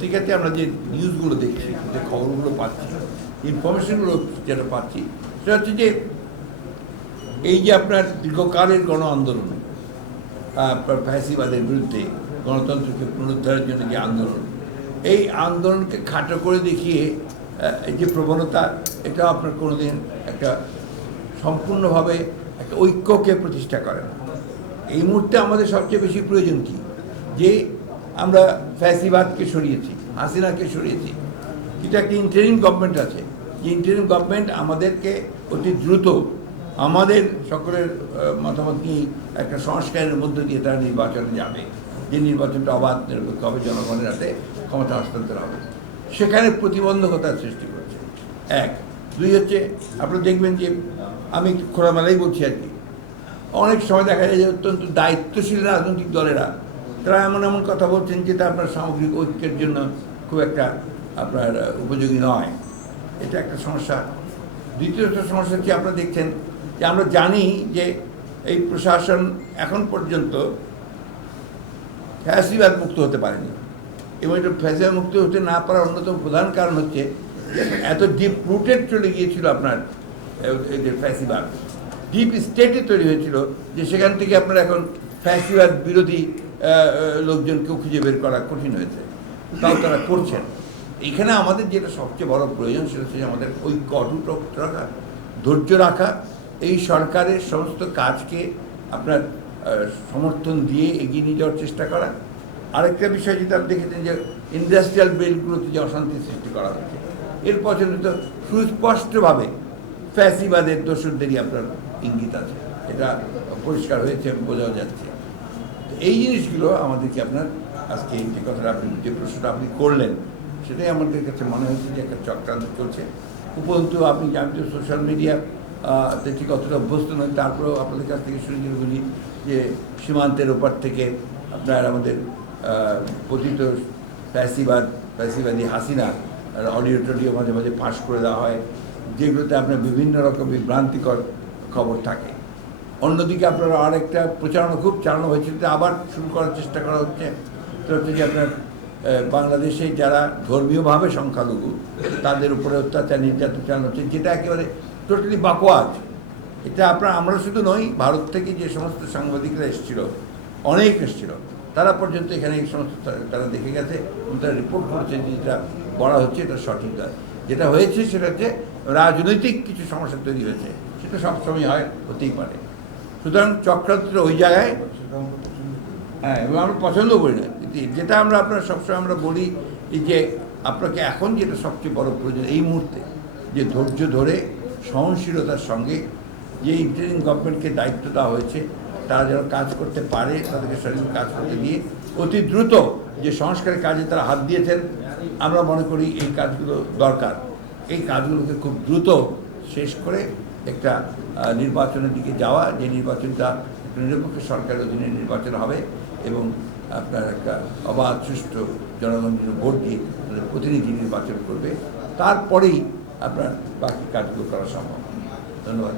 পত্রিকাতে আমরা যে নিউজগুলো দেখছি, যে খবরগুলো পাচ্ছি, ইনফরমেশনগুলো যেটা পাচ্ছি, সেটা হচ্ছে যে এই যে আপনার দীর্ঘকালের গণ আন্দোলন, ফ্যাসিবাদের বিরুদ্ধে গণতন্ত্রকে পুনরুদ্ধারের জন্য যে আন্দোলন, এই আন্দোলনকে খাটো করে দেখিয়ে এই যে প্রবণতা, এটা আপনার কোনোদিন একটা সম্পূর্ণভাবে একটা ঐক্যকে প্রতিষ্ঠা করে না। এই মুহূর্তে আমাদের সবচেয়ে বেশি প্রয়োজন কি, যে আমরা ফ্যাসিবাদকে সরিয়েছি, হাসিনাকে সরিয়েছি, কিন্তু একটা ইন্টারিম গভর্নমেন্ট আছে, যে ইন্টারিম গভর্নমেন্ট আমাদেরকে অতি দ্রুত আমাদের সকলের মতামত নিয়ে একটা সংস্কারের মধ্য দিয়ে তারা নির্বাচনে যাবে, যে নির্বাচনটা অবাধ নিরপেক্ষ হবে, জনগণের হাতে ক্ষমতা হস্তান্তর হবে, সেখানে প্রতিবন্ধকতার সৃষ্টি করছে। এক, দুই হচ্ছে আপনারা দেখবেন যে আমি খোলামেলাই বলছি আর কি, অনেক সময় দেখা যায় যে অত্যন্ত দায়িত্বশীল রাজনৈতিক দলেরা তারা এমন এমন কথা বলছেন যেটা আপনার সামগ্রিক ঐক্যের জন্য খুব একটা আপনার উপযোগী নয়। এটা একটা সমস্যা। দ্বিতীয়ত সমস্যা হচ্ছে আপনারা দেখছেন যে আমরা জানি যে এই প্রশাসন এখন পর্যন্ত ফ্যাসিবাদ মুক্ত হতে পারেনি, এবং এটা ফ্যাসিবাদ মুক্ত হতে না পারার অন্যতম প্রধান কারণ হচ্ছে এত ডিপ রুটেড চলে গিয়েছিল আপনার এদের ফ্যাসিবাদ, ডিপ স্টেটে তৈরি হয়েছিল, যে সেখান থেকে আপনার এখন ফ্যাসিবাদ বিরোধী লোকজনকেও খুঁজে বের করা কঠিন হয়েছে, তাও তারা করছেন। এখানে আমাদের যেটা সবচেয়ে বড় প্রয়োজন, সেটা হচ্ছে আমাদের ঐক্য অটুট রাখা, ধৈর্য রাখা, এই সরকারের সমস্ত কাজকে আপনার সমর্থন দিয়ে এগিয়ে নিয়ে যাওয়ার চেষ্টা করা। আরেকটা বিষয় যেটা আপনি দেখেছেন যে ইন্ডাস্ট্রিয়াল বেল্টগুলোতে যে অশান্তি সৃষ্টি করা হয়েছে, এর পছন্দ তো সুস্পষ্টভাবে ফ্যাসিবাদের দোষরদেরই আপনার ইঙ্গিত আছে, এটা পরিষ্কার হয়েছে, বোঝাও যাচ্ছে। এই জিনিসগুলো আমাদেরকে আপনার আজকে যে কথাটা আপনি, যে প্রশ্নটা আপনি করলেন, সেটাই আমাদের কাছে মনে হচ্ছে যে একটা চক্রান্ত চলছে। উপরন্তু আপনি জানেন যে সোশ্যাল মিডিয়া ঠিক অতটা অভ্যস্ত নয়, তারপরেও আপনাদের কাছ থেকে শুনে যদি বলি যে সীমান্তের ওপার থেকে আপনার আমাদের পতিত ফ্যাসিবাদী হাসিনা অডিও টডিও মাঝে মাঝে ফাঁস করে দেওয়া হয়, যেগুলোতে আপনার বিভিন্ন রকম বিভ্রান্তিকর খবর থাকে। অন্যদিকে আপনারা আরেকটা প্রচারণা খুব চালানো হয়েছে, আবার শুরু করার চেষ্টা করা হচ্ছে, তো হচ্ছে যে আপনার বাংলাদেশে যারা ধর্মীয়ভাবে সংখ্যালঘু তাদের উপরে অত্যাচার নির্যাতন চালানো হচ্ছে, যেটা একেবারে টোটালি বাকওয়াজ। এটা আমরা শুধু নই, ভারত থেকে যে সমস্ত সাংবাদিকরা এসেছিল, অনেক এসেছিল, তারা পর্যন্ত এখানে এই সমস্ত তারা দেখে গেছে এবং তারা রিপোর্ট করেছে যে যেটা বলা হচ্ছে এটা সঠিক নয়। যেটা হয়েছে সেটা হচ্ছে রাজনৈতিক কিছু সমস্যা তৈরি হয়েছে, সেটা সবসময় হয়, হতেই পারে। সুতরাং চক্রান্তটা ওই জায়গায়, হ্যাঁ, এবং আমরা পছন্দ করি না। যেটা আমরা আপনার সবসময় আমরা বলি যে আপনাকে এখন যেটা সবচেয়ে বড় প্রয়োজন এই মুহূর্তে, যে ধৈর্য ধরে সহনশীলতার সঙ্গে যে ইন্টারিম গভর্নমেন্টকে দায়িত্ব দেওয়া হয়েছে, তারা যেন কাজ করতে পারে, তাদেরকে সঠিক কাজ করতে দিয়ে অতি দ্রুত যে সংস্কারের কাজে তারা হাত দিয়েছেন, আমরা মনে করি এই কাজগুলো দরকার। এই কাজগুলোকে খুব দ্রুত শেষ করে একটা নির্বাচনের দিকে যাওয়া, যে নির্বাচনটা একটা নিরপেক্ষ সরকারের অধীনে নির্বাচন হবে এবং আপনার একটা অবাধ সুষ্ঠু জনগণের ভোট দিয়ে প্রতিনিধি নির্বাচন করবে, তারপরেই আপনার বাকি কাজগুলো করা সম্ভব। ধন্যবাদ।